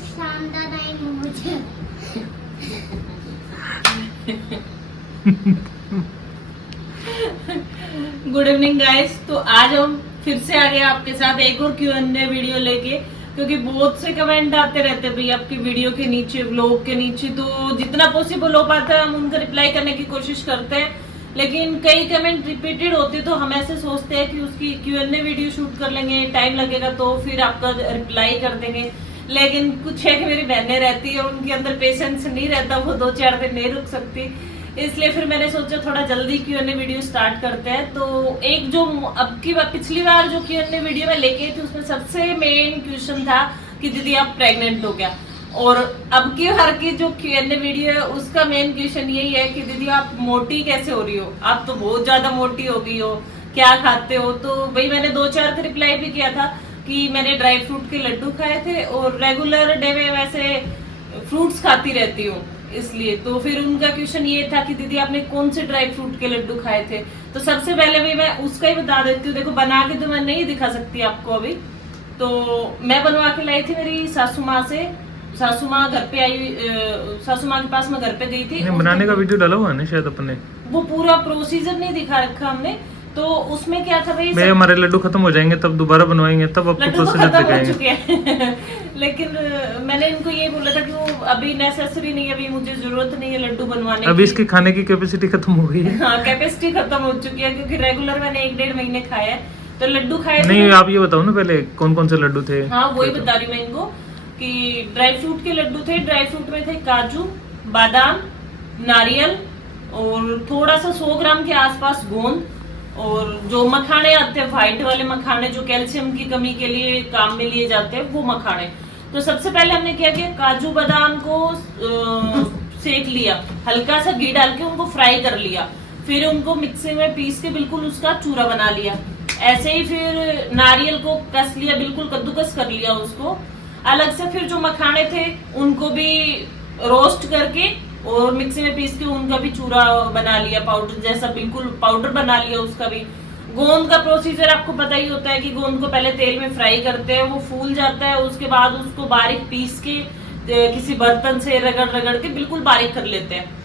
शानदार आई मुझे। Good evening guys. तो आज हम फिर से आ गए आपके साथ एक और Q&A वीडियो लेके, क्योंकि बहुत से कमेंट आते रहते भाई आपकी वीडियो के नीचे, व्लॉग के नीचे। तो जितना पॉसिबल हो पाता है हम उनका रिप्लाई करने की कोशिश करते हैं, लेकिन कई कमेंट रिपीटेड होते तो हम ऐसे सोचते हैं कि उसकी Q&A वीडियो शूट कर लेंगे, टाइम लगेगा तो फिर आपका रिप्लाई कर देंगे। लेकिन कुछ है कि मेरी बहनें रहती है, उनके अंदर पेशेंस नहीं रहता, वो 2-4 दिन नहीं रुक सकती, इसलिए फिर मैंने सोचा थोड़ा जल्दी Q&A वीडियो स्टार्ट करते हैं। तो एक जो अब की पिछली बार जो Q&A वीडियो में लेके थी उसमें सबसे मेन क्वेश्चन था कि दीदी आप प्रेग्नेंट हो क्या, और अब की बार की जो Q&A वीडियो है उसका मेन क्वेश्चन यही है कि दीदी आप मोटी कैसे हो रही हो, आप तो बहुत ज्यादा मोटी हो गई हो, क्या खाते हो। तो भाई मैंने 2-4 का रिप्लाई भी किया था कि मैंने ड्राई फ्रूट के लड्डू खाए थे और रेगुलर डे में वैसे फ्रूट्स खाती रहती हूँ, इसलिए। तो फिर उनका क्वेश्चन ये था कि दीदी आपने कौन से ड्राई फ्रूट के लड्डू खाए थे। तो सबसे पहले भी मैं उसका ही बता देती हूँ। देखो बना के तो मैं नहीं दिखा सकती आपको अभी, तो मैं बनवा के लाई थी मेरी सासू माँ से। सासू माँ घर पे आई, सासू माँ के पास मैं घर पे गई थी। बनाने का वीडियो डाला हुआ है ना शायद अपने, वो पूरा प्रोसीजर नहीं दिखा रखा हमने। तो उसमें क्या था भाई, मेरे हमारे लड्डू खत्म हो जाएंगे तब दोबारा बनवाएंगे, तब आपको लड्डू तो प्रोसीजर खत्म हो दिखाएंगे। चुके हैं लेकिन मैंने इनको ये बोला था कि वो अभी नेसेसरी नहीं है, अभी मुझे जरूरत नहीं है लड्डू बनवाने की। अभी इसके खाने की कैपेसिटी खत्म हो गई है। हाँ, कैपेसिटी खत्म हो चुकी है, क्योंकि रेगुलर मैंने 1-1.5 महीने खाए हैं। तो लड्डू खाए नहीं, आप ये बताओ ना पहले कौन कौन से लड्डू थे। हाँ, वही बता रही हूँ मैं इनको कि ड्राई फ्रूट के लड्डू थे। ड्राई फ्रूट में थे काजू, बादाम, नारियल और थोड़ा सा 100 ग्राम के आसपास गोंद, और जो मखाने आते हैं व्हाइट वाले मखाने जो कैल्शियम की कमी के लिए काम में लिए जाते हैं, वो मखाने। तो सबसे पहले हमने क्या किया, काजू बादाम को सेक लिया, हल्का सा घी डाल के उनको फ्राई कर लिया, फिर उनको मिक्सी में पीस के बिल्कुल उसका चूरा बना लिया। ऐसे ही फिर नारियल को कस लिया, बिल्कुल कद्दूकस कर लिया उसको अलग से। फिर जो मखाने थे उनको भी रोस्ट करके और मिक्सी में पीस के उनका भी चूरा बना लिया, पाउडर जैसा बिल्कुल पाउडर बना लिया उसका भी। गोंद का प्रोसीजर आपको पता ही होता है कि गोंद को पहले तेल में फ्राई करते हैं, वो फूल जाता है, उसके बाद उसको बारीक पीस के किसी बर्तन से रगड़ रगड़ के बिल्कुल बारीक कर लेते हैं।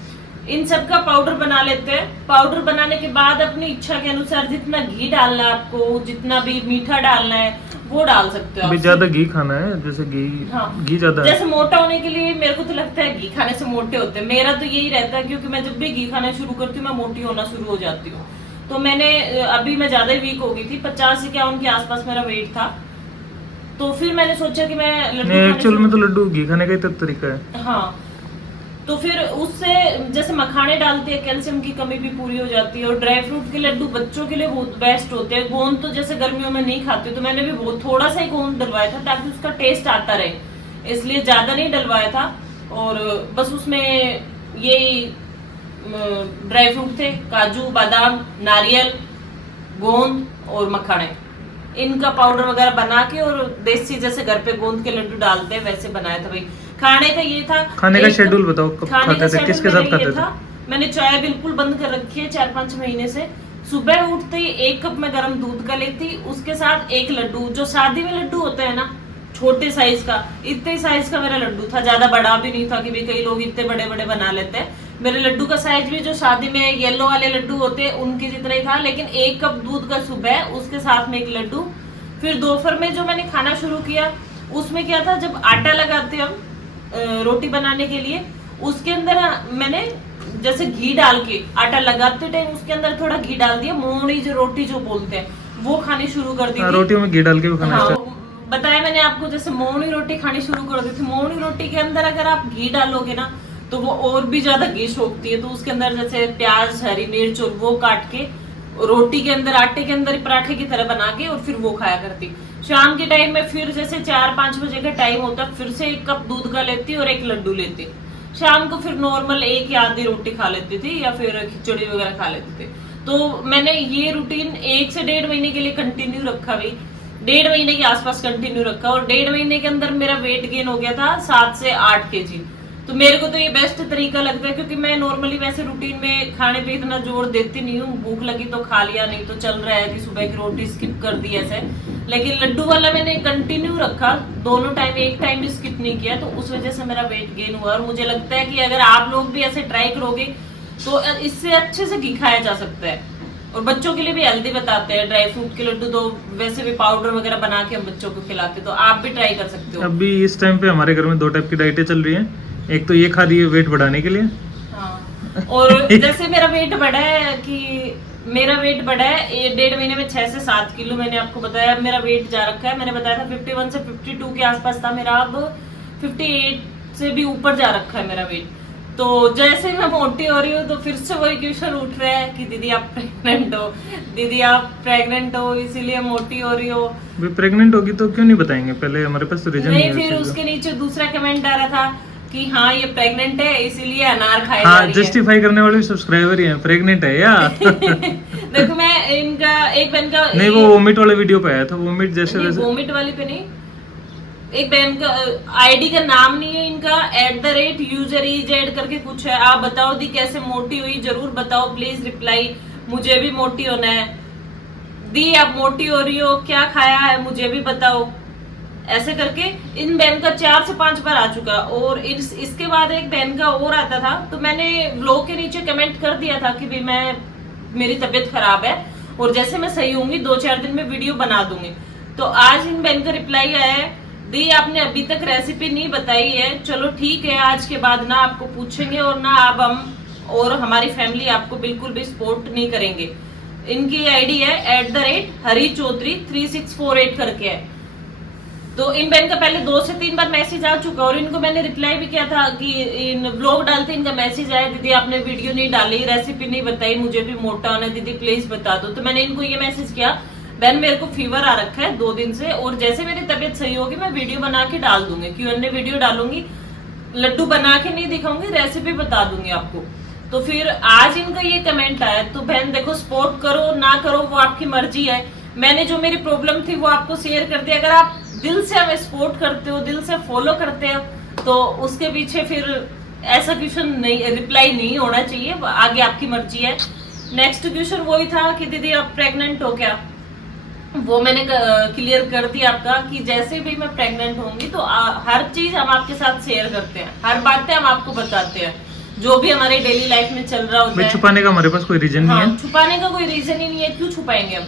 इन सब का पाउडर बना लेते हैं। पाउडर बनाने के बाद अपनी इच्छा के अनुसार जितना घी डालना है आपको, जितना भी मीठा डालना है वो डाल सकते हो। अभी ज्यादा घी खाना है, जैसे घी, हाँ, घी ज्यादा जैसे मोटा होने के लिए मेरे को तो लगता है घी खाने से मोटे होते हैं। मेरा तो यही रहता है, क्योंकि मैं जब भी घी खाना शुरू करती हूँ मैं मोटी होना शुरू हो जाती हूँ। तो मैंने अभी मैं ज्यादा वीक हो गई थी, 50-51 के आसपास मेरा वेट था। तो फिर मैंने सोचा कि मैं लड्डू, एक्चुअल में तो लड्डू घी खाने का ही तरीका है। हाँ, तो फिर उससे जैसे मखाने डालते हैं, कैल्शियम की कमी भी पूरी हो जाती है। और ड्राई फ्रूट के लड्डू बच्चों के लिए बहुत बेस्ट होते हैं। गोंद तो जैसे गर्मियों में नहीं खाते, तो मैंने भी बहुत थोड़ा सा ही गोंद डलवाया था ताकि उसका टेस्ट आता रहे, इसलिए ज्यादा नहीं डलवाया था। और बस उसमें यही ड्राई फ्रूट थे, काजू बादाम नारियल गोंद और मखाने, इनका पाउडर वगैरह बना के और देसी जैसे घर पे गोंद के लड्डू डालते हैं वैसे बनाया था भाई। खाने का ये था। खाने का शेड्यूल बताओ, कब खाते थे, किसके साथ खाते थे? मैंने चाय बिल्कुल बंद कर रखी है 4-5 महीने से। सुबह उठते ही 1 कप में गर्म दूध का लेती, उसके साथ 1 लड्डू, जो शादी में लड्डू होते हैं ना छोटे साइज का, इतने साइज का मेरा लड्डू था, ज्यादा बड़ा भी नहीं था कि भी कई लोग इतने बड़े बड़े बना लेते हैं। मेरे लड्डू का साइज भी जो शादी में येलो वाले लड्डू होते हैं उनके जितना ही था, लेकिन 1 कप दूध का सुबह, उसके साथ में 1 लड्डू। फिर दोपहर में जो मैंने खाना शुरू किया उसमें क्या था, जब आटा लगाते हम रोटी बनाने के लिए, उसके अंदर मैंने जैसे घी डाल के आटा लगाते टाइम उसके अंदर थोड़ा घी डाल दिया, मोहनी जो रोटी जो बोलते हैं वो खानी शुरू कर दी थी। रोटियों में घी डाल के भी खाना हाँ, बताया मैंने आपको, जैसे मोहनी रोटी खानी शुरू कर दी थी। मोहनी रोटी के अंदर अगर आप घी डालोगे ना तो वो और भी ज्यादा घी सोखती है। तो उसके अंदर जैसे प्याज, हरी मिर्च और वो काट के रोटी के अंदर, आटे के अंदर पराठे की तरह बना के और फिर वो खाया करती। शाम के टाइम में फिर जैसे 4-5 बजे का टाइम होता, फिर से 1 कप दूध का लेती और 1 लड्डू लेती। शाम को फिर नॉर्मल 1 या आधी रोटी खा लेती थी, या फिर खिचड़ी वगैरह खा लेती थी। तो मैंने ये रूटीन 1 से 1.5 महीने के लिए कंटिन्यू रखा भाई, 1.5 महीने के आसपास कंटिन्यू रखा, और 1.5 महीने के अंदर मेरा वेट गेन हो गया था 7 से 8 kg। तो मेरे को तो ये बेस्ट तरीका लगता है, क्योंकि मैं नॉर्मली वैसे रूटीन में खाने पे इतना जोर देती नहीं हूँ। भूख लगी तो खा लिया, नहीं तो चल रहा है कि सुबह की रोटी स्किप कर दी ऐसे। लेकिन लड्डू वाला मैंने कंटिन्यू रखा, दोनों टाइम, एक टाइम भी स्किप नहीं किया, तो उस वजह से मेरा वेट गेन हुआ। और मुझे लगता है कि अगर आप लोग भी ऐसे ट्राई करोगे तो इससे अच्छे से घी खाया जा सकता है। और बच्चों के लिए भी हेल्दी बताते हैं, ड्राई फ्रूट के लड्डू तो वैसे भी पाउडर वगैरह बना के हम बच्चों को खिलाते हैं, तो आप भी ट्राई कर सकते हो। अभी इस टाइम पे हमारे घर में 2 टाइप की डाइटें चल रही हैं। एक तो ये खा रही है वेट बढ़ाने के लिए। हाँ। और जैसे मेरा वेट बढ़ा है कि मेरा वेट बढ़ा है 1.5 महीने में 6 से 7 किलो, मैंने आपको बताया मेरा वेट जा रखा है। मैंने बताया था 51 से 52 के आसपास था मेरा, अब 58 से भी ऊपर जा रखा है मेरा वेट। तो जैसे मैं मोटी हो रही हूँ तो फिर से वही क्वेश्चन उठ रहा है कि दीदी आप प्रेग्नेंट हो, दीदी आप प्रेग्नेंट हो इसीलिए मोटी हो रही हो। प्रेग्नेंट होगी तो क्यों नहीं बताएंगे, पहले हमारे पास तो रीजन नहीं है। फिर उसके नीचे दूसरा कमेंट आ रहा था कि हाँ ये प्रेग्नेंट है इसीलिए अनार खाए हाँ, जस्टिफाई करने वाले सब्सक्राइबर ही हैं, प्रेग्नेंट है या देखो मैं इनका एक बहन का नहीं, वो वोमिट वाले वीडियो पे आया था, वोमिट जैसे वैसे। वोमिट वाली पे नहीं, एक बहन का आईडी का नाम नहीं है इनका, @user करके कुछ है। आप बताओ दी कैसे मोटी हुई, जरूर बताओ प्लीज रिप्लाई, मुझे भी मोटी होना है। दी आप मोटी हो रही हो, क्या खाया है मुझे भी बताओ। ऐसे करके इन बहन का 4 से 5 बार आ चुका। और इसके बाद एक बहन का और आता था, तो मैंने व्लॉग के नीचे कमेंट कर दिया था कि भाई मेरी तबीयत खराब है और जैसे मैं सही होंगी 2-4 दिन में वीडियो बना दूंगी। तो आज इन बहन का रिप्लाई आया है, दी आपने अभी तक रेसिपी नहीं बताई है, चलो ठीक है आज के बाद ना आपको पूछेंगे और ना अब हम और हमारी फैमिली आपको बिल्कुल भी सपोर्ट नहीं करेंगे। इनकी आईडी है @harichaudhary3648 करके है। तो इन बहन का पहले 2 से 3 बार मैसेज आ चुका और इनको मैंने रिप्लाई भी किया था कि इन व्लॉग डालते इनका मैसेज आया, दीदी आपने वीडियो नहीं डाली, रेसिपी नहीं बताई, मुझे भी मोटा होना है दीदी प्लीज बता दो। तो मैंने इनको ये मैसेज किया, बहन मेरे को फीवर आ रखा है 2 दिन से और जैसे मेरी तबीयत सही होगी मैं वीडियो बना के डाल दूंगी, Q&A वीडियो डालूंगी, लड्डू बना के नहीं दिखाऊंगी, रेसिपी बता दूंगी आपको। तो फिर आज इनका ये कमेंट आया। तो बहन देखो सपोर्ट करो ना करो वो आपकी मर्जी है, मैंने जो मेरी प्रॉब्लम थी वो आपको शेयर कर दी। अगर आप दिल से हमें सपोर्ट करते हो, दिल से फॉलो करते हो, तो उसके पीछे फिर ऐसा क्वेश्चन नहीं, रिप्लाई नहीं होना चाहिए, आगे आपकी मर्जी है। नेक्स्ट क्वेश्चन वही था कि दीदी आप प्रेग्नेंट हो क्या, वो मैंने क्लियर कर दिया आपका कि जैसे भी मैं प्रेग्नेंट होंगी तो हर चीज हम आपके साथ शेयर करते हैं, हर बातें हम आपको बताते हैं, जो भी हमारे डेली लाइफ में चल रहा होता है। छुपाने का हमारे पास कोई रीजन नहीं है, छुपाने का कोई रीजन ही नहीं है, क्यों छुपाएंगे हम।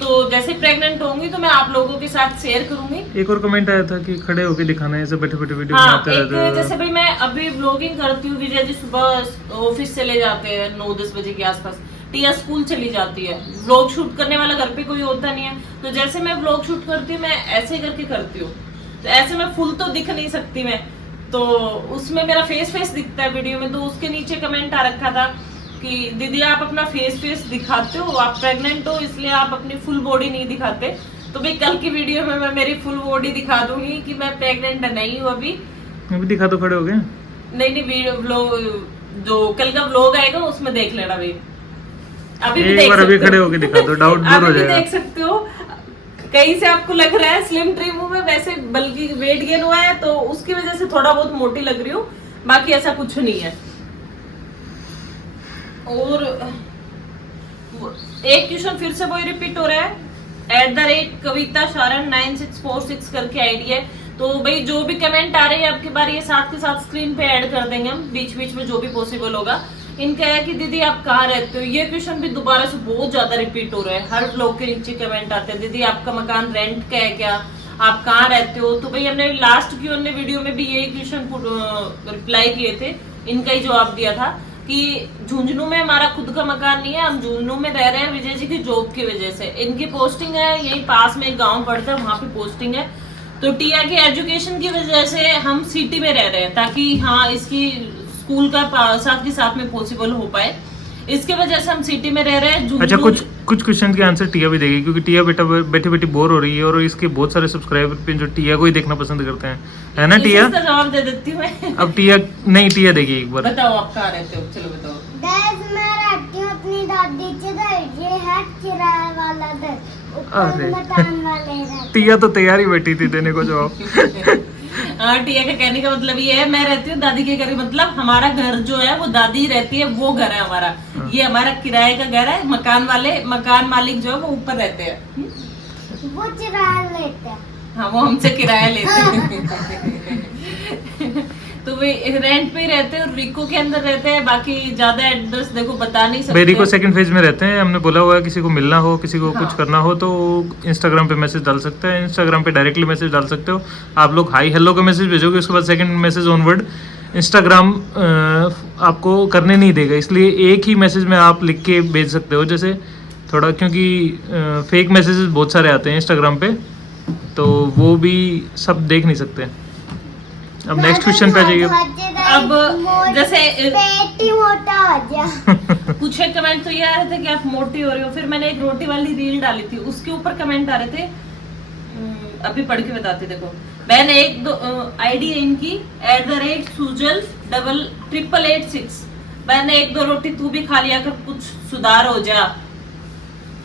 तो जैसे प्रेग्नेंट होंगी तो मैं आप लोगों के साथ शेयर करूंगी। एक और कमेंट आया था कि खड़े होके दिखाना है, ऐसे बैठे बैठे वीडियो बनाते रहते हैं। जैसे भाई मैं अभी व्लॉगिंग करती हूँ, विजय जी सुबह ऑफिस चले जाते हैं 9-10 बजे के आसपास, टिया स्कूल चली जाती है, व्लॉग शूट करने वाला घर पे कोई होता नहीं है, तो जैसे मैं व्लॉग शूट करती हूँ मैं ऐसे करके करती हूँ, तो ऐसे में फुल तो दिख नहीं सकती मैं, तो उसमें मेरा फेस दिखता है वीडियो में। तो उसके नीचे कमेंट आ रखा था कि दीदी आप अपना फेस दिखाते हो, आप प्रेग्नेंट हो इसलिए आप अपनी फुल बॉडी नहीं दिखाते। तो भाई कल की वीडियो में मैं मेरी फुल बॉडी दिखा दूंगी कि मैं प्रेग्नेंट नहीं हूँ अभी दिखा दो, खड़े हो गए। नहीं व्लॉग जो कल का व्लॉग आएगा उसमें देख लेना भाई, अभी भी देख सकते हो, खड़े होके दिखा दो, डाउट दूर हो जाएगा। देख सकते हो, कहीं से आपको लग रहा है स्लिम ट्रिम हूँ मैं, वैसे बल्कि वेट गेन हुआ है तो उसकी वजह से थोड़ा बहुत मोटी लग रही हूँ, बाकी ऐसा कुछ नहीं है। और एक क्वेश्चन फिर से वही रिपीट हो रहा है, @कविता sharan9646 करके आईडी है। तो भाई जो भी कमेंट आ रहे हैं आपके बारे ये साथ के साथ स्क्रीन पे ऐड कर देंगे हम बीच बीच में जो भी पॉसिबल होगा। इनका है कि दीदी आप कहाँ रहते हो, ये क्वेश्चन भी दोबारा से बहुत ज्यादा रिपीट हो रहा है, हर लोग के नीचे कमेंट आते हैं, दीदी आपका मकान रेंट का है क्या, आप कहाँ रहते हो। तो भाई हमने लास्ट Q&A वीडियो में भी यही क्वेश्चन रिप्लाई किए थे, इनका ही जवाब दिया था कि झुंझुनू में हमारा खुद का मकान नहीं है, हम झुंझुनू में रह रहे हैं विजय जी की जॉब की वजह से। इनकी पोस्टिंग है यही पास में एक गांव पड़ता है, वहां पे पोस्टिंग है, तो टिया के एजुकेशन की वजह से हम सिटी में रह रहे हैं ताकि हाँ इसकी स्कूल का साथ के साथ में पॉसिबल हो पाए, इसके वजह से हम सिटी में रह रहे हैं। अच्छा कुछ क्वेश्चन के आंसर टिया भी देगी क्योंकि टिया बैठी बैठी बोर हो रही है और इसके बहुत सारे सब्सक्राइबर जो टिया को ही देखना पसंद करते हैं, है ना टिया। इसका जवाब दे देती हूँ मैं। अब टिया देगी एक बार। बताओ आप कहाँ रहते हो, चलो बताओ। गाइस मैं रहती हूँ अपनी दादी के घर, ये है किराए वाला घर, ऊपर मकान वाले रहते। टिया तो तैयारी बैठी थी देने को जवाब। हाँ टिया का कहने का मतलब ये है मैं रहती हूँ दादी के घर, मतलब हमारा घर जो है वो दादी रहती है वो घर है हमारा, ये हमारा किराए का घर है, मकान मालिक जो है वो ऊपर रहते हैं। वो किराया लेते हैं। हाँ वो हमसे किराया लेते हैं। तो वे रेंट पे ही रहते हैं और रिको के अंदर रहते हैं, बाकी ज्यादा एड्रेस देखो बता नहीं सकते। बेरी को सेकंड फेज में रहते हैं। हमने बोला हुआ है किसी को मिलना हो, किसी को कुछ करना हो तो इंस्टाग्राम पे मैसेज डाल सकते हैं, इंस्टाग्राम पे डायरेक्टली मैसेज डाल सकते हो। आप लोग हाई हेलो का मैसेज भेजोगे, उसके बाद सेकंड मैसेज ऑनवर्ड इंस्टाग्राम आपको करने नहीं देगा, इसलिए एक ही मैसेज में आप लिख के भेज सकते हो। जैसे थोड़ा क्योंकि फेक मैसेजेस बहुत सारे आते हैं इंस्टाग्राम पे, तो वो भी सब देख नहीं सकते। अब नेक्स्ट क्वेश्चन पे आ जाइए। अब जैसे पेट ही मोटा हो गया। कुछ एक कमेंट तो ये आ रहे थे कि आप मोटी हो रही हो। फिर मैंने एक रोटी वाली रील डाली थी, उसके ऊपर कमेंट आ रहे थे, अभी पढ़ के बताती देखो। मैंने एक दो आईडी है इनकी @sujalsuppl8886। मैंने एक दो रोटी तू भी खा लिया कर, कुछ सुधार हो जा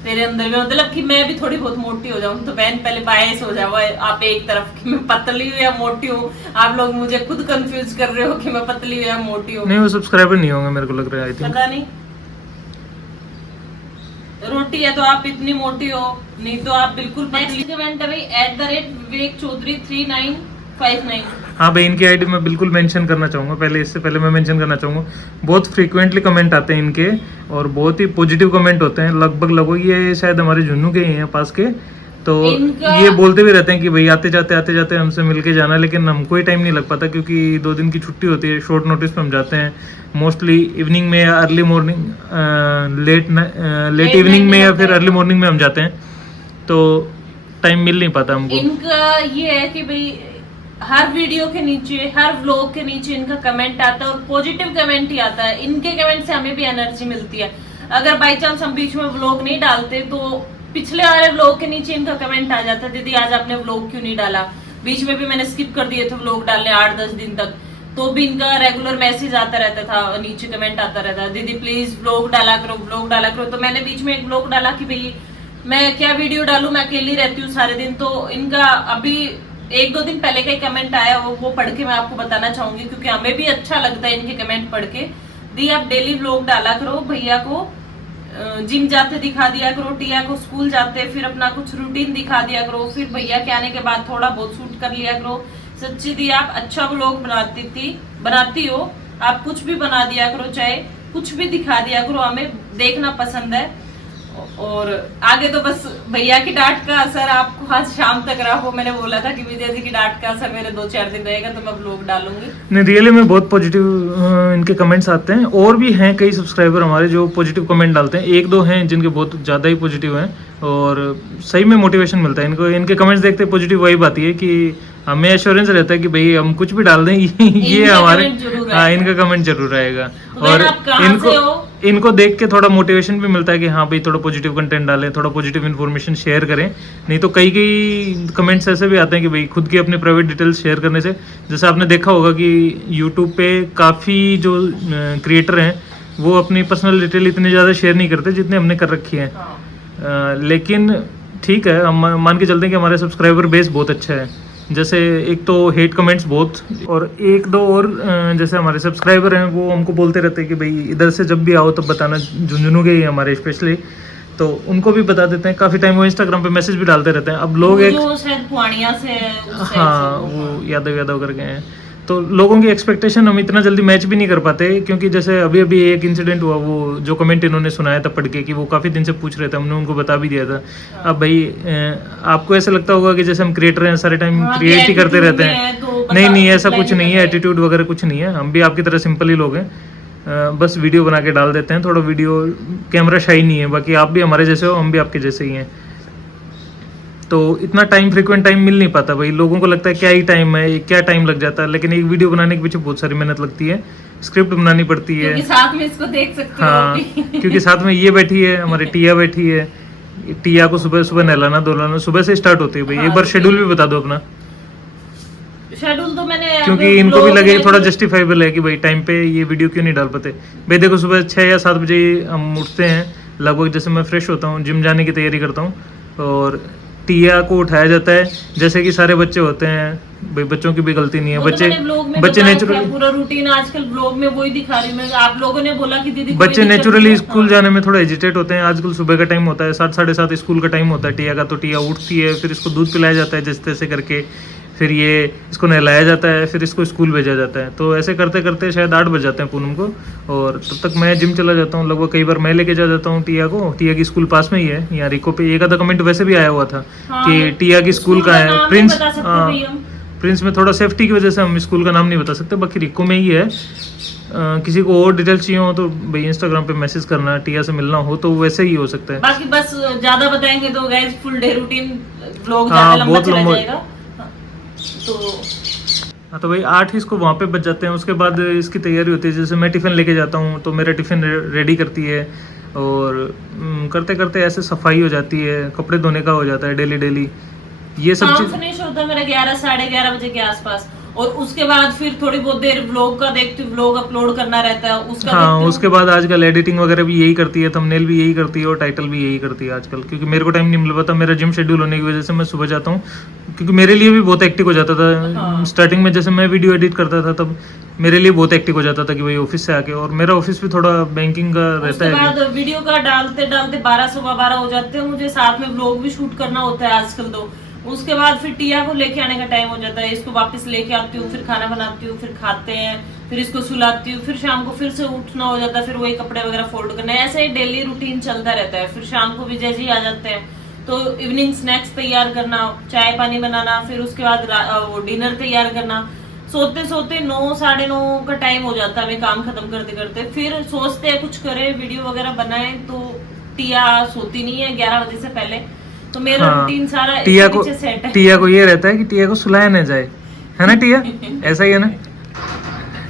तेरे अंदर में, मतलब कि मैं भी थोड़ी बहुत मोटी हो जाऊं। तो बहन पहले बायस हो जाओ आप एक तरफ कि मैं पतली हूँ या मोटी हूँ। आप लोग मुझे खुद कंफ्यूज कर रहे हो कि मैं पतली हूँ या मोटी हूँ। नहीं वो सब्सक्राइबर नहीं होंगे मेरे को लग रहा है, आई थिंक। पता नहीं, रोटी है तो आप इतनी मोटी हो, नहीं तो आप बिल्कुल पतली। कमेंट है भाई @विवेकचौधरी3959। हाँ भाई इनकी आईडी मैं बिल्कुल मेंशन करना चाहूँगा। पहले इससे पहले मैं मेंशन करना चाहूँगा, बहुत फ्रीक्वेंटली कमेंट आते हैं इनके और बहुत ही पॉजिटिव कमेंट होते हैं। लगभग ये शायद हमारे झुन्नू के ही हैं पास के, तो ये बोलते भी रहते हैं कि भाई आते जाते हमसे मिलके जाना, लेकिन हमको ही टाइम नहीं लग पाता क्योंकि 2 दिन की छुट्टी होती है। शॉर्ट नोटिस पे हम जाते हैं, मोस्टली इवनिंग में या अर्ली मॉर्निंग, लेट इवनिंग में या फिर अर्ली मॉर्निंग में हम जाते हैं, तो टाइम मिल नहीं पाता हमको। इनका ये है कि भाई हर वीडियो के नीचे, हर व्लॉग के नीचे इनका कमेंट आता है और पॉजिटिव कमेंट ही आता है। इनके कमेंट से हमें भी एनर्जी मिलती है। अगर बाई चांस हम बीच में व्लॉग नहीं डालते तो पिछले वाले व्लॉग के नीचे इनका कमेंट आ जाता है, दीदी आज आपने व्लॉग क्यों नहीं डाला। बीच में भी मैंने स्किप कर दिए थे व्लॉग डालने 8-10 दिन तक, तो भी इनका रेगुलर मैसेज आता रहता था, नीचे कमेंट आता रहता था, दीदी प्लीज व्लॉग डाला करो, व्लॉग डाला करो। तो मैंने बीच में एक व्लॉग डाला कि भाई मैं क्या वीडियो डालूं, मैं अकेली रहती हूँ सारे दिन। तो इनका अभी 1-2 दिन पहले का ही कमेंट आया, वो पढ़ के मैं आपको बताना चाहूंगी क्योंकि हमें भी अच्छा लगता है इनके कमेंट पढ़ के। दी आप डेली व्लॉग डाला करो, भैया को जिम जाते दिखा दिया करो, टिया को स्कूल जाते फिर अपना कुछ रूटीन दिखा दिया करो, फिर भैया के आने के बाद थोड़ा बहुत शूट कर लिया करो। सच्ची दी आप अच्छा व्लॉग बनाती हो, आप कुछ भी बना दिया करो, चाहे कुछ भी दिखा दिया करो, हमें देखना पसंद है। और आगे तो बस भैया की डांट का असर आपको आज शाम तक रहा। वो मैंने बोला था कि विजय जी की डांट का असर मेरे 2-4 दिन रहेगा तो मैं व्लॉग डालूंगी। नहीं रियली में बहुत पॉजिटिव इनके कमेंट्स आते हैं, और भी हैं कई सब्सक्राइबर हमारे जो पॉजिटिव कमेंट डालते हैं। 1-2 हैं जिनके बहुत ज़्यादा ही पॉजिटिव हैं और सही में मोटिवेशन मिलता है इनको। इनके कमेंट्स देखते पॉजिटिव वाइब आती है कि हमें एश्योरेंस रहता है कि भाई हम कुछ भी डाल दें ये हमारे, हाँ इनका कमेंट जरूर आएगा। और इनको देख के थोड़ा मोटिवेशन भी मिलता है कि हाँ भाई थोड़ा पॉजिटिव कंटेंट डालें, थोड़ा पॉजिटिव इन्फॉर्मेशन शेयर करें। नहीं तो कई कमेंट्स ऐसे भी आते हैं कि भाई खुद की अपनी प्राइवेट डिटेल्स शेयर करने से, जैसे आपने देखा होगा कि यूट्यूब पे काफ़ी जो क्रिएटर हैं वो अपनी पर्सनल डिटेल इतनी ज़्यादा शेयर नहीं करते जितने हमने कर रखी है। लेकिन ठीक है, हम मान के चलते हैं कि हमारे सब्सक्राइबर बेस बहुत अच्छा है। जैसे एक तो हेट कमेंट्स बहुत, और 1-2 और जैसे हमारे सब्सक्राइबर हैं वो हमको बोलते रहते हैं कि भाई इधर से जब भी आओ तब बताना, झुंझुनू के ही हमारे स्पेशली, तो उनको भी बता देते हैं। काफ़ी टाइम वो इंस्टाग्राम पे मैसेज भी डालते रहते हैं। अब लोग एक शायद पुआनिया से, हाँ वो यादव करके हैं, तो लोगों की एक्सपेक्टेशन हम इतना जल्दी मैच भी नहीं कर पाते। क्योंकि जैसे अभी एक इंसिडेंट हुआ, वो जो कमेंट इन्होंने सुनाया था पढ़ के कि वो काफ़ी दिन से पूछ रहे थे, हमने उनको बता भी दिया था। अब भाई आपको ऐसा लगता होगा कि जैसे हम क्रिएटर हैं सारे टाइम क्रिएट ही करते रहते हैं, तो नहीं ऐसा कुछ नहीं है, एटीट्यूड वगैरह कुछ नहीं है। हम भी आपकी तरह सिंपल ही लोग हैं, बस वीडियो बना के डाल देते हैं, थोड़ा वीडियो कैमरा शाई नहीं है। बाकी आप भी हमारे जैसे हो, हम भी आपके जैसे ही हैं, तो इतना फ्रीक्वेंट टाइम मिल नहीं पाता। भाई लोगों को लगता है क्या ही टाइम है, क्या टाइम लग जाता है, लेकिन एक वीडियो बनाने के पीछे बहुत सारी मेहनत लगती है, स्क्रिप्ट बनानी पड़ती है, क्योंकि साथ में इसको देख सकते हाँ क्योंकि साथ में ये बैठी है, हमारी टिया बैठी है। टिया को सुबह नहलाना धुलाना सुबह से स्टार्ट होती है। भाई एक बार शेड्यूल भी बता दो अपना। शेड्यूल तो मैंने, क्योंकि इनको भी लगे थोड़ा जस्टिफाइबल है कि भाई टाइम पे ये वीडियो क्यों नहीं डाल पाते। भाई देखो सुबह 6 या 7 बजे हम उठते हैं लगभग, जैसे मैं फ्रेश होता हूँ, जिम जाने की तैयारी करता हूँ, और टिया को उठाया जाता है जैसे कि सारे बच्चे होते हैं, भाई बच्चों की भी गलती नहीं है, वो तो बच्चे मैंने ब्लॉग में बच्चे बताया था, नेचुरली पूरा रूटीन आजकल ब्लॉग में वही दिखा रही हूँ मैं। आप लोगों ने बोला कि दीदी कोई बच्चे दिक्कत नेचुरली नहीं है। स्कूल हाँ। जाने में थोड़ा हेजिटेट होते हैं। आजकल सुबह का टाइम होता है, 7 साढ़े 7 स्कूल का टाइम होता है टिया का, तो टिया उठती है, फिर इसको दूध पिलाया जाता है जिस तैसे करके, फिर ये इसको नहलाया जाता है, फिर इसको स्कूल भेजा जाता है। तो ऐसे करते करते शायद 8 बज जाते हैं पूनम को, और तब तक मैं जिम चला जाता हूँ। लगभग कई बार मैं लेके जा जाता हूँ टिया को। टिया की स्कूल पास में ही है यहाँ रिको पे। एक आधा कमेंट वैसे भी आया हुआ था हाँ, कि टिया की स्कूल का नाम है नहीं प्रिंस। बता सकते हाँ, भाई हम। प्रिंस में थोड़ा सेफ्टी की वजह से हम स्कूल का नाम नहीं बता सकते, बाकी रिको में ही है। किसी को और डिटेल चाहिए हो तो भाई इंस्टाग्राम पे मैसेज करना, टिया से मिलना हो तो वैसे ही हो सकता है। बाकी बस ज्यादा बताएंगे तो guys full day routine vlog हाँ, ज्यादा लंबा बहुत चला लंबा। जाएगा। हाँ, तो हाँ तो भाई 8 इसको वहाँ पे बच जाते हैं। उसके बाद इसकी तैयारी होती है, जैसे मैं टिफ़िन लेके जाता हूँ तो मेरा टिफ़िन रेडी करती है, और करते करते ऐसे सफाई हो जाती है, कपड़े धोने का हो जाता है डेली डेली, ये सब काम चीज़। फिनिश होता है मेरा 11 साढ़े 11 बजे के आसपास, और उसके बाद फिर थोड़ी बहुत देर व्लॉग का देखती हूँ, व्लॉग अपलोड करना रहता है उसका हाँ, देखती हूँ। उसके बाद आजकल एडिटिंग वगैरह भी यही करती है, थंबनेल भी यही करती है, और टाइटल भी यही करती है आजकल, क्योंकि मेरे को टाइम नहीं मिल पाता। मेरा जिम शेड्यूल होने की वजह से मैं सुबह जाता हूँ, क्योंकि मेरे लिए भी बहुत एक्टिव हो जाता था। हाँ। स्टार्टिंग में जैसे मैं वीडियो एडिट करता था तब मेरे लिए बहुत एक्टिव हो जाता था कि भाई ऑफिस से आके, और मेरा ऑफिस भी थोड़ा बैंकिंग का रहता उसके है। बाद वीडियो का डालते डालते 12 सवा 12 हो जाते हैं मुझे, साथ में व्लॉग भी शूट करना होता है आजकल तो। उसके बाद फिर टिया को लेके आने का टाइम हो जाता है, इसको वापस लेके आती हूँ, फिर खाना बनाती हूँ, फिर खाते हैं, फिर इसको सुलाती हूँ, फिर शाम को फिर से उठना हो जाता है, फिर वही कपड़े वगैरह फोल्ड करना है, ऐसे ही डेली रूटीन चलता रहता है। फिर शाम को विजय जी आ जाते हैं तो इवनिंग स्नैक्स तैयार करना, चाय पानी बनाना, फिर उसके बाद वो डिनर तैयार करना। सोते सोते 9 साढ़े 9 का टाइम हो जाता है हमें काम खत्म करते करते। फिर सोचते हैं कुछ करें, वीडियो वगैरह बनाएं, तो टिया सोती नहीं है 11 बजे से पहले, तो मेरा हाँ, रूटीन सारा टिया इसके को पीछे सेट है। टिया को ये रहता है कि टिया को सुलाया ना जाए, है ना टिया? ऐसा ही है ना?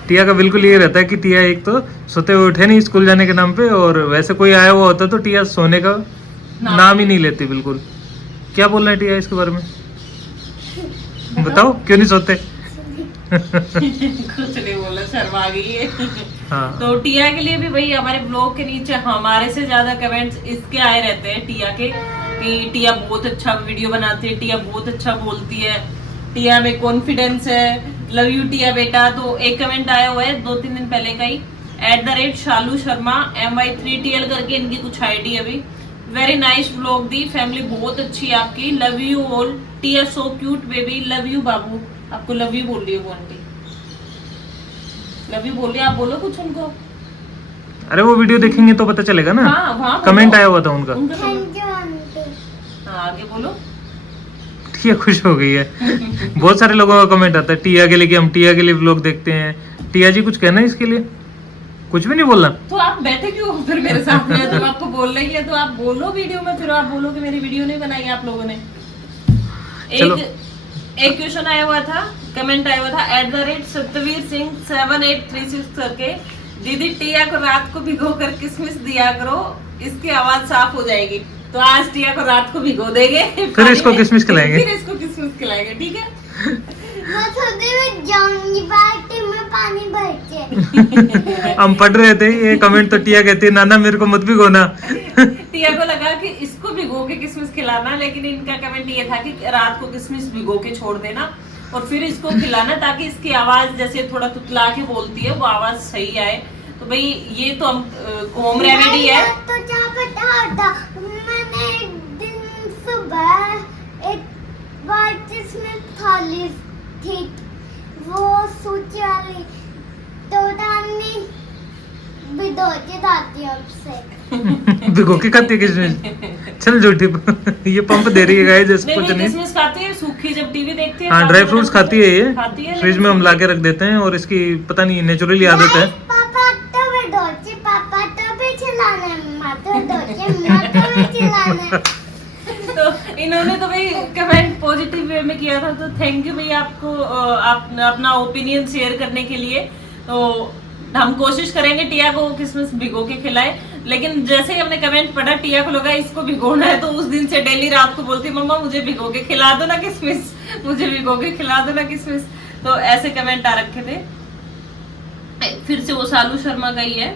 टिया का बिल्कुल ये रहता है कि टिया एक तो सोते हुए उठे नहीं स्कूल जाने के नाम पे, और वैसे कोई आया हुआ होता तो टिया सोने का नाम ही नहीं लेती बिल्कुल। क्या बोलना है टिया इसके बारे में? बताओ क्यों नहीं सोते? कुछ नहीं बोला, शर्मा गई है। हाँ, तो टिया के लिए भी भाई हमारे ब्लॉग के नीचे हमारे से ज्यादा कमेंट्स इसके आए रहते हैं टिया के, कि टिया बहुत अच्छा वीडियो बनाती है, टिया बहुत अच्छा बोलती है, टिया में कॉन्फिडेंस है, लव यू टिया बेटा। तो एक कमेंट आया हुआ है 2-3 दिन पहले का ही, @शालू शर्मा MY3TL करके इनकी कुछ आईडी अभी। वेरी नाइस व्लॉग दी, फैमिली बहुत अच्छी है आपकी, love you all, Tia so cute baby, love you बाबू। आपको लव यू बोल रही है वो आंटी, लव यू बोल रही है, आप बोलो कुछ उनको। अरे वो वीडियो देखेंगे तो पता चलेगा ना। हाँ, वहाँ कमेंट आया हुआ था उनका। Thank you aunty. हाँ, आगे बोलो। टिया खुश हो गई है। बहुत सारे लोगों का कमेंट आता है टिया के लिए कि हम टिया के लिए व्लॉग देखते हैं। टिया जी कुछ कहना है इसके लिए? कुछ भी नहीं बोलना? तो आप बैठे क्यों हो फिर मेरे साथ में? तो आपको बोलना ही है तो आप बोलो वीडियो में, फिर आप बोलो कि मेरी वीडियो नहीं बनाई आप लोगों ने। चलो। एक क्वेश्चन आया हुआ था, कमेंट आया हुआ था @सत्यवीर सिंह 7836 करके, दीदी टिया को रात को भिगो कर किसमिस दिया करो, इसकी आवाज साफ हो जाएगी। तो आज टिया को रात को भिगो देंगे, फिर इसको किसमिस खिलाएंगे। फिर इसको किसमिस खिलाएंगे, ठीक है? मैं थोड़ी में जाऊंगी बाल्टी में पानी भर के। हम पढ़ रहे थे ये कमेंट, तो टिया कहती है नाना मेरे को मत भिगोना। टिया को लगा कि इसको भिगो के किसमिस खिलाना, लेकिन इनका कमेंट ये था कि रात को किसमिस भिगो के छोड़ देना और फिर इसको खिलाना, ताकि इसकी आवाज जैसे थोड़ा तुतला के बोलती है वो आवाज सही आए। तो भाई ये तो हम होम रेमेडी है। तो क्या पता था, मैंने एक दिन सुबह एक बार जिसमें थाली थी वो सूची वाली, तो दानी भिगो के दाती आपसे। भिगो के खाती है किसमिस? चल झूठी। ये पंप दे रही है गाइस, जैसे कुछ नहीं। किसमिस खाती है सूखी, जब टीवी देखती है। हाँ, ड्राई फ्रूट्स खाती है ये। खाती है, फ्रिज में हम ला के रख देते हैं, और इसकी पता नहीं नेचुरली आदत है। पापा तो भी डोचे, पापा तो भी चिल्लाने, मम्मा तो डोचे, मम्मा तो भी चिल्लाने। तो इन्होंने तो भाई कमेंट पॉजिटिव वे में किया था, तो थैंक यू भैया आपको अपना ओपिनियन शेयर करने के लिए। तो हम कोशिश करेंगे टिया को किसमिस भिगो के खिलाए, लेकिन जैसे ही हमने कमेंट पढ़ा टिया को लगा इसको भिगोना है, तो उस दिन से डेली रात को बोलती मम्मा मुझे भिगो के खिला दो ना किसमिस, मुझे भिगो के खिला दो ना किसमिस। तो ऐसे कमेंट आ रखे थे। फिर से वो शालू शर्मा का ही है,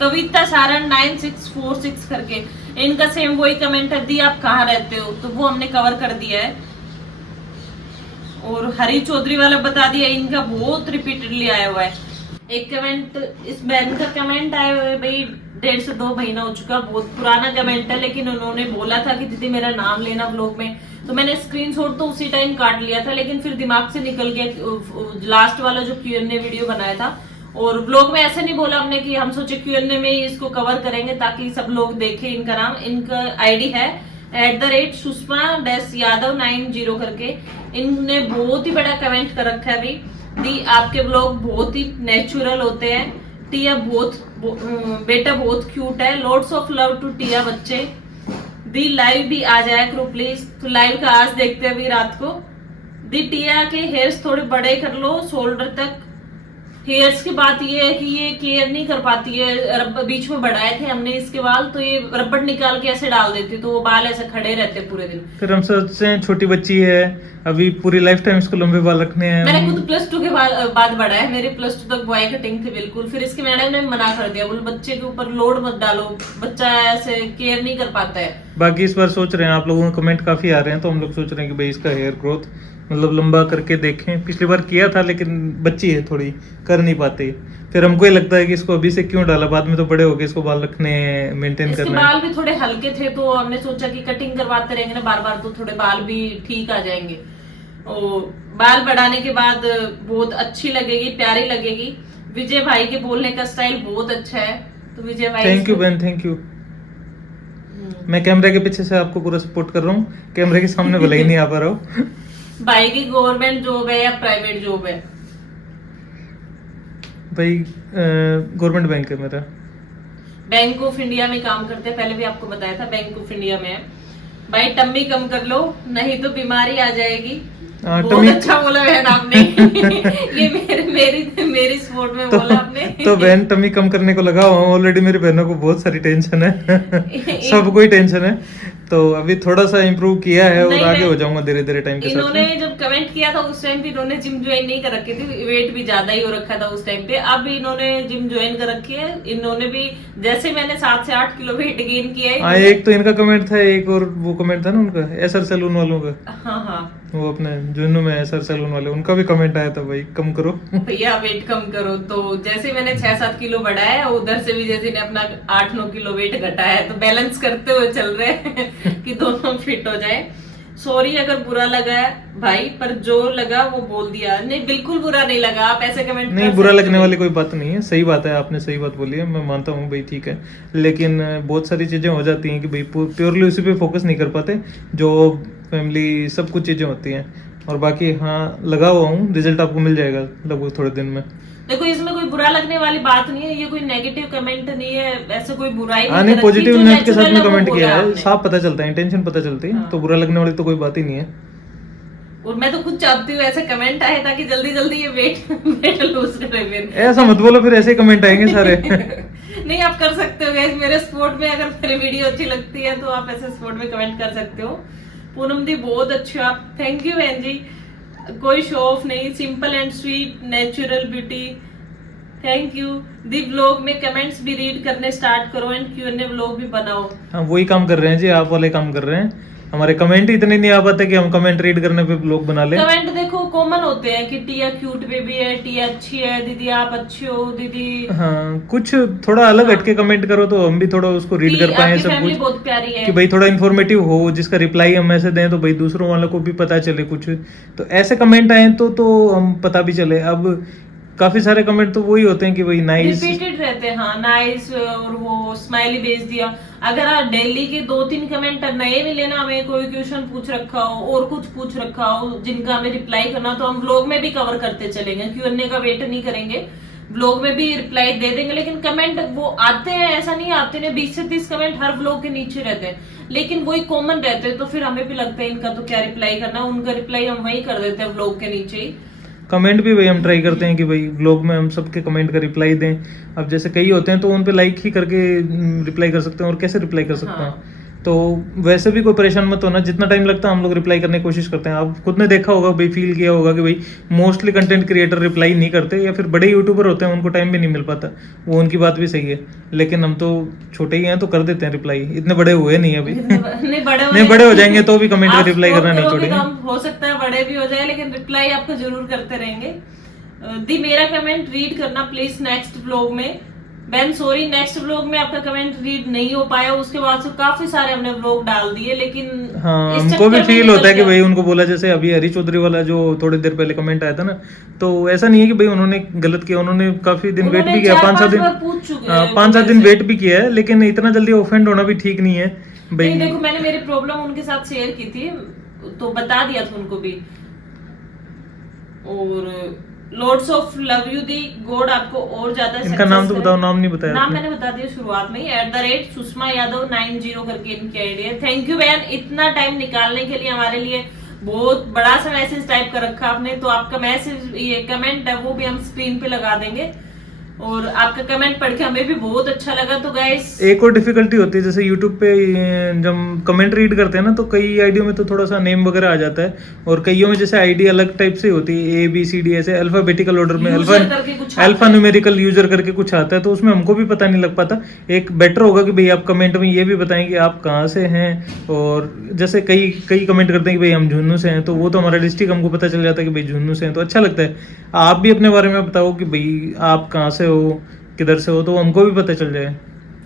कविता सारण 9646 करके, इनका सेम वही कमेंट है, दी आप कहाँ रहते हो, तो वो हमने कवर कर दिया है। और हरी चौधरी वाला बता दिया, इनका बहुत रिपीटेडली आया हुआ है। एक कमेंट, इस बहन का कमेंट आया हुआ है भाई 1.5 से 2 महीना हो चुका, बहुत पुराना कमेंट है, लेकिन उन्होंने बोला था कि दीदी मेरा नाम लेना व्लॉग में, तो मैंने स्क्रीनशॉट तो उसी टाइम काट लिया था, लेकिन फिर दिमाग से निकल गया लास्ट वाला जो Q&A वीडियो बनाया था। और व्लॉग में ऐसे नहीं बोला हमने कि हम सोचे Q&A में ही इसको कवर करेंगे ताकि सब लोग देखें इनका नाम। इनका आईडी है @sushma-yadav90 करके। इनने बहुत ही बड़ा कमेंट कर रखा है अभी, दी आपके ब्लॉग बहुत ही नेचुरल होते हैं, टिया बेटा बहुत क्यूट है, लॉट्स ऑफ लव टू टिया बच्चे, दी लाइव भी आ जाया करो प्लीज। तो लाइव का आज देखते हैं अभी रात को। दी टिया के हेयर्स थोड़े बड़े कर लो शोल्डर तक। हेयर्स की बात ये है कि ये केयर नहीं कर पाती है, बीच में बढ़ाए थे हमने इसके बाल, तो ये रबड़ निकाल के ऐसे डाल देती, तो वो बाल ऐसे खड़े रहते पूरे दिन। फिर हम सोचते हैं छोटी बच्ची है, अभी पूरी लाइफ टाइम इसको लंबे बाल रखने हैं। मैंने खुद +2 के बाद बढ़ा है, मेरे +2 तक बॉय कटिंग थी बिल्कुल। फिर इसके मैडम ने मना कर दिया, बोले बच्चे के ऊपर लोड मत डालो, बच्चा ऐसे केयर नहीं कर पाता है। बाकी इस बार सोच रहे हैं, आप लोगों के कमेंट काफी आ रहे हैं, तो हम लोग सोच रहे हैं कि भाई इसका हेयर ग्रोथ मतलब लंबा करके देखें। पिछली बार किया था, लेकिन बच्ची है थोड़ी, कर नहीं पाती। फिर हमको ये लगता है कि इसको अभी से क्यों डाला, बाद में तो बड़े हो गए, इसको बाल रखने मेंटेन इसके करना बाल भी थोड़े हल्के थे, तो हमने सोचा कि कटिंग करवाते रहेंगे ना बार बार, तो थोड़े बाल भी ठीक आ जाएंगे। और बाल बढ़ाने के बाद बहुत अच्छी लगेगी, प्यारी लगेगी। विजय भाई के बोलने का स्टाइल बहुत अच्छा है, तो विजय भाई थैंक यू बहन, थैंक यू। मैं कैमरे के पीछे से आपको पूरा सपोर्ट कर रहा हूँ, कैमरे के सामने भले ही नहीं आ पा रहा हूँ। भाई की गवर्नमेंट जॉब है या प्राइवेट जॉब है? भाई गवर्नमेंट बैंक है मेरा। बैंक ऑफ इंडिया में काम करते हैं, पहले भी आपको बताया था बैंक ऑफ इंडिया में है। भाई टम्मी कम कर लो, नहीं तो बीमारी आ जाएगी। बहुत अच्छा बोला बहन आपने। ये मेरी सपोर्ट में बोला आपने। तो बहन टम्मी कम करने को लगा हुआ, ऑलरेडी मेरी बहनों को बहुत सारी टेंशन है। सबको ही टेंशन है, तो अभी थोड़ा सा इम्प्रूव किया है और आगे हो जाऊंगा धीरे धीरे टाइम के साथ। इन्होंने जब कमेंट किया था उस टाइम भी इन्होंने जिम ज्वाइन नहीं कर रखी थी, वेट भी ज्यादा ही हो रखा था उस टाइम पे। अब इन्होंने जिम ज्वाइन कर रखी है। इन्होंने भी जैसे मैंने 7 से 8 किलो वेट गेन किया है। हाँ, एक तो इनका कमेंट था, एक और वो कमेंट था ना उनका एसआर सैलून वालों का। हाँ हाँ, वो अपने जुन्नू में एसआर सैलून वाले, उनका भी कमेंट आया था, भाई कम करो भैया वेट कम करो। तो जैसे मैंने 6-7 किलो बढ़ाया, उधर से भी जैसे ने अपना 8-9 किलो वेट घटाया है, तो बैलेंस करते हुए चल रहे हैं कि दोनों फिट हो जाए। सॉरी अगर बुरा लगा है भाई, पर जो लगा वो बोल दिया। नहीं बिल्कुल बुरा नहीं लगा, आप ऐसे कमेंट नहीं, बुरा लगने वाली कोई बात नहीं है, सही बात है, आपने सही बात बोली है, मैं मानता हूँ भाई, ठीक है। लेकिन बहुत सारी चीजें हो जाती हैं कि भाई प्योरली उसी पे फोकस नहीं कर पाते, जॉब फैमिली सब कुछ चीजें होती हैं। और बाकी हाँ, लगा हुआ हूँ, रिजल्ट आपको मिल जाएगा लगभग थोड़े दिन में। देखो इसमें कोई बुरा लगने वाली बात नहीं है, ये कोई नेगेटिव कमेंट नहीं है, ऐसे कोई बुराई नहीं। नहीं पॉजिटिव जो नेट के साथ में natural है, कमेंट वो किया बोला है, आपने। साफ पता चलता है, इंटेंशन पता चलती है, तो बुरा लगने वाली तो कोई बात ही नहीं है। और मैं तो खुद चाहती हूँ ऐसे कमेंट आए ताकि जल्दी जल्दी ये वेट लूज करे फिर। ऐसा मत बोलो, फिर ऐसे कमेंट आएंगे सारे। नहीं आप कर सकते हो guys, मेरे सपोर्ट में अगर मेरी वीडियो अच्छी लगती है तो आप ऐसे सपोर्ट में कमेंट कर सकते हो। पूनम दी बहुत अच्छे हो आप, थैंक यू बहन जी। कोई शो ऑफ नहीं, simple and sweet natural beauty, thank you. The vlog में कमेंट्स भी रीड करने स्टार्ट करो एंड Q&A व्लॉग भी बनाओ। हम वही काम कर रहे हैं जी, आप वाले काम कर रहे हैं। हमारे कमेंट ही इतने नहीं आ पाते कि हम कमेंट रीड करने पे ब्लॉग बना ले। कमेंट देखो कॉमन होते हैं कि टिया क्यूट बेबी है, टिया अच्छी है, दीदी आप अच्छी हो, दीदी हाँ, कुछ थोड़ा अलग हटके कमेंट करो तो हम भी थोड़ा उसको रीड कर पाए सब फैमिली कुछ, बहुत प्यारी है कि भाई थोड़ा इन्फॉर्मेटिव हो, जिसका रिप्लाई हम ऐसे दें तो भाई दूसरों वालों को भी पता चले कुछ। तो ऐसे कमेंट आए तो हम पता भी चले। अब काफी सारे कमेंट तो वही होते हैं कि भाई नाइस, रिपीटेड रहते हैं। हाँ नाइस, और वो स्माइली भेज दिया। अगर आप डेली के 2-3 कमेंट नए मिले ना, हमें कोई क्वेश्चन पूछ रखा हो और कुछ पूछ रखा हो जिनका हमें रिप्लाई करना, तो हम व्लॉग में भी कवर करते चलेंगे। Q&A का वेट नहीं करेंगे, व्लॉग में भी रिप्लाई दे देंगे। लेकिन कमेंट वो आते हैं, ऐसा नहीं आते ने 20 से 30 कमेंट हर व्लॉग के नीचे रहते हैं, लेकिन वही कॉमन रहते हैं, तो फिर हमें भी लगता है इनका तो क्या रिप्लाई करना, उनका रिप्लाई हम वही कर देते हैं व्लॉग के नीचे ही। कमेंट भी भाई हम ट्राई करते हैं कि भाई ब्लॉग में हम सबके कमेंट का रिप्लाई दें। अब जैसे कई होते हैं तो उन पे लाइक ही करके रिप्लाई कर सकते हैं, और कैसे रिप्लाई कर सकते हैं। तो वैसे भी कोई परेशान मत होना, जितना टाइम लगता है हम लोग रिप्लाई करने की कोशिश करते हैं। आप खुद ने देखा होगा भाई, फील किया होगा कि भाई मोस्टली कंटेंट क्रिएटर रिप्लाई नहीं करते, या फिर बड़े यूट्यूबर होते हैं उनको टाइम भी नहीं मिल पाता, वो उनकी बात भी सही है। लेकिन हम तो छोटे ही हैं तो कर देते हैं रिप्लाई, इतने बड़े हुए नहीं अभी। नहीं बड़े हो जाएंगे तो भी कमेंट में रिप्लाई करना नहीं छोड़ेंगे। हो सकता है बड़े भी हो जाए, लेकिन रिप्लाई आपको जरूर करते रहेंगे। दी मेरा कमेंट रीड करना प्लीज नेक्स्ट व्लॉग में। बैन सॉरी, नेक्स्ट व्लॉग में आपका कमेंट रीड नहीं हो पाया, उसके बाद से काफी सारे हमने व्लॉग डाल दिए, लेकिन हाँ हमको भी फील होता है कि भाई उनको बोला, जैसे अभी हरी चौधरी वाला जो थोड़ी देर पहले कमेंट आया था ना, तो ऐसा नहीं है कि भाई उन्होंने गलत किया, उन्होंने काफी दिन वेट भी किया, 5-7 दिन वेट भी किया है, लेकिन इतना जल्दी ऑफेंड होना भी ठीक नहीं है भाई। देखो मैंने मेरी प्रॉब्लम उनके साथ शेयर की थी तो बता दिया था उनको भी। और लॉर्ड्स ऑफ लव यू दी गॉड आपको और ज्यादा इनका नाम तो बताओ, नाम नहीं बताया नाम मैंने बता दिया शुरुआत में ही, @सुषमा यादव 90 करके इनकी आईडी है। थैंक यू बहन, इतना टाइम निकालने के लिए हमारे लिए। बहुत बड़ा सा मैसेज टाइप कर रखा आपने, तो आपका मैसेज ये कमेंट है वो भी हम स्क्रीन पे लगा देंगे, और आपका कमेंट पढ़ के हमें भी बहुत अच्छा लगा। तो गाइस एक और डिफिकल्टी होती है, जैसे यूट्यूब पे जब कमेंट रीड करते हैं ना, तो कई आईडियो में तो थोड़ा सा नेम वगैरह आ जाता है, और कईयों में जैसे आईडी अलग टाइप से होती है, ABCD ऐसे अल्फाबेटिकल ऑर्डर में, अल्फा न्यूमेरिकल यूजर करके कुछ आता है, तो उसमें हमको भी पता नहीं लग पाता। एक बेटर होगा कि भाई आप कमेंट में ये भी बताएं कि आप कहाँ से हैं, और जैसे कई कमेंट करते हैं कि भाई हम झुन्नू से हैं, तो वो तो हमारा डिस्ट्रिक्ट हमको पता चल जाता है कि भाई झुन्नू से हैं, तो अच्छा लगता है। आप भी अपने बारे में बताओ कि भाई आप कहाँ से हो, किधर से हो, तो हमको भी पता चल जाए।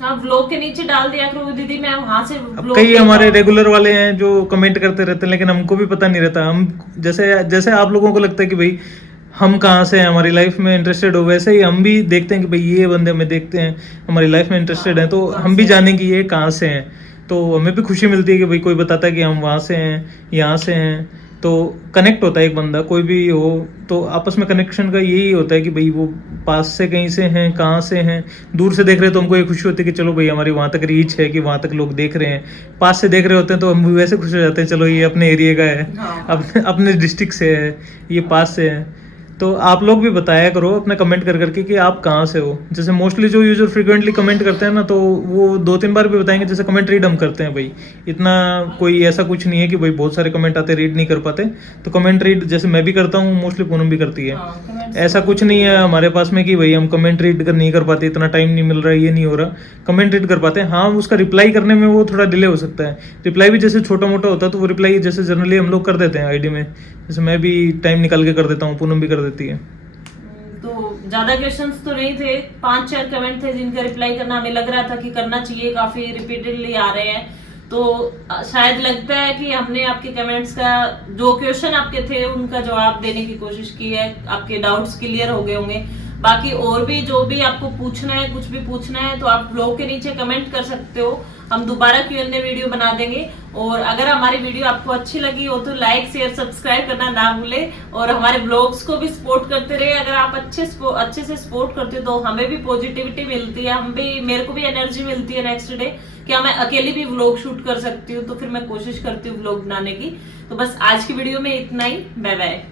हाँ व्लॉग के नीचे डाल दिया करो दीदी, मैं वहां से अब कई हमारे रेगुलर वाले हैं जो कमेंट करते रहते हैं, लेकिन हमको भी पता नहीं रहता। हम जैसे आप लोगों को लगता है कि भाई हम कहाँ से हैं, हमारी लाइफ में इंटरेस्टेड हो, वैसे ही हम भी देखते हैं कि भाई ये बंदे हमें देखते हैं, हमारी लाइफ में इंटरेस्टेड हैं, तो हम भी जाने कि ये कहाँ से हैं, तो हमें भी खुशी मिलती है कि भाई कोई बताता है कि हम वहाँ से हैं, यहाँ से हैं, तो कनेक्ट होता है एक बंदा कोई भी हो, तो आपस में कनेक्शन का यही होता है कि भाई वो पास से कहीं से हैं, कहाँ से हैं, दूर से देख रहे हैं तो हमको ये खुशी होती है कि चलो भाई हमारी वहाँ तक रीच है कि वहाँ तक लोग देख रहे हैं। पास से देख रहे होते हैं तो हम वैसे खुश हो जाते हैं, चलो ये अपने एरिया का है, अपने डिस्ट्रिक्ट से है, ये पास से है। तो आप लोग भी बताया करो अपने कमेंट कर करके कि आप कहाँ से हो। जैसे मोस्टली जो यूजर फ्रिक्वेंटली कमेंट करते हैं ना, तो वो 2-3 बार भी बताएंगे, जैसे कमेंट रीड हम करते हैं भाई, इतना कोई ऐसा कुछ नहीं है कि भाई बहुत सारे कमेंट आते रीड नहीं कर पाते, तो कमेंट रीड जैसे मैं भी करता हूँ, मोस्टली पूनम भी करती है। ऐसा कुछ नहीं है हमारे पास में कि भाई हम कमेंट रीड नहीं कर पाते, इतना टाइम नहीं मिल रहा है, ये नहीं हो रहा, कमेंट रीड कर पाते हैं। हाँ उसका रिप्लाई करने में वो थोड़ा डिले हो सकता है, रिप्लाई भी जैसे छोटा मोटा होता है, तो वो रिप्लाई जैसे जनरली हम लोग कर देते हैं आईडी में, जैसे मैं भी टाइम निकाल के कर देता हूँ, पूनम भी कर देती है। तो ज्यादा क्वेश्चंस तो नहीं थे, 5-4 कमेंट थे जिनका रिप्लाई करना हमें लग रहा था कि करना चाहिए, काफी रिपीटेडली आ रहे हैं, तो शायद लगता है कि हमने आपके कमेंट्स का जो क्वेश्चन आपके थे उनका जवाब देने की कोशिश की है, आपके डाउट्स क्लियर हो गए होंगे। बाकी और भी जो भी आपको पूछना है, कुछ भी पूछना है, तो आप ब्लॉग के नीचे कमेंट कर सकते हो, हम दोबारा Q&A वीडियो बना देंगे। और अगर हमारी वीडियो आपको अच्छी लगी हो तो लाइक शेयर सब्सक्राइब करना ना भूले, और हमारे ब्लॉग्स को भी सपोर्ट करते रहे। अगर आप अच्छे से सपोर्ट करते हो तो हमें भी पॉजिटिविटी मिलती है, मेरे को भी एनर्जी मिलती है नेक्स्ट डे, क्या मैं अकेली भी व्लॉग शूट कर सकती हूँ, तो फिर मैं कोशिश करती हूँ व्लॉग बनाने की। तो बस आज की वीडियो में इतना ही, बाय बाय।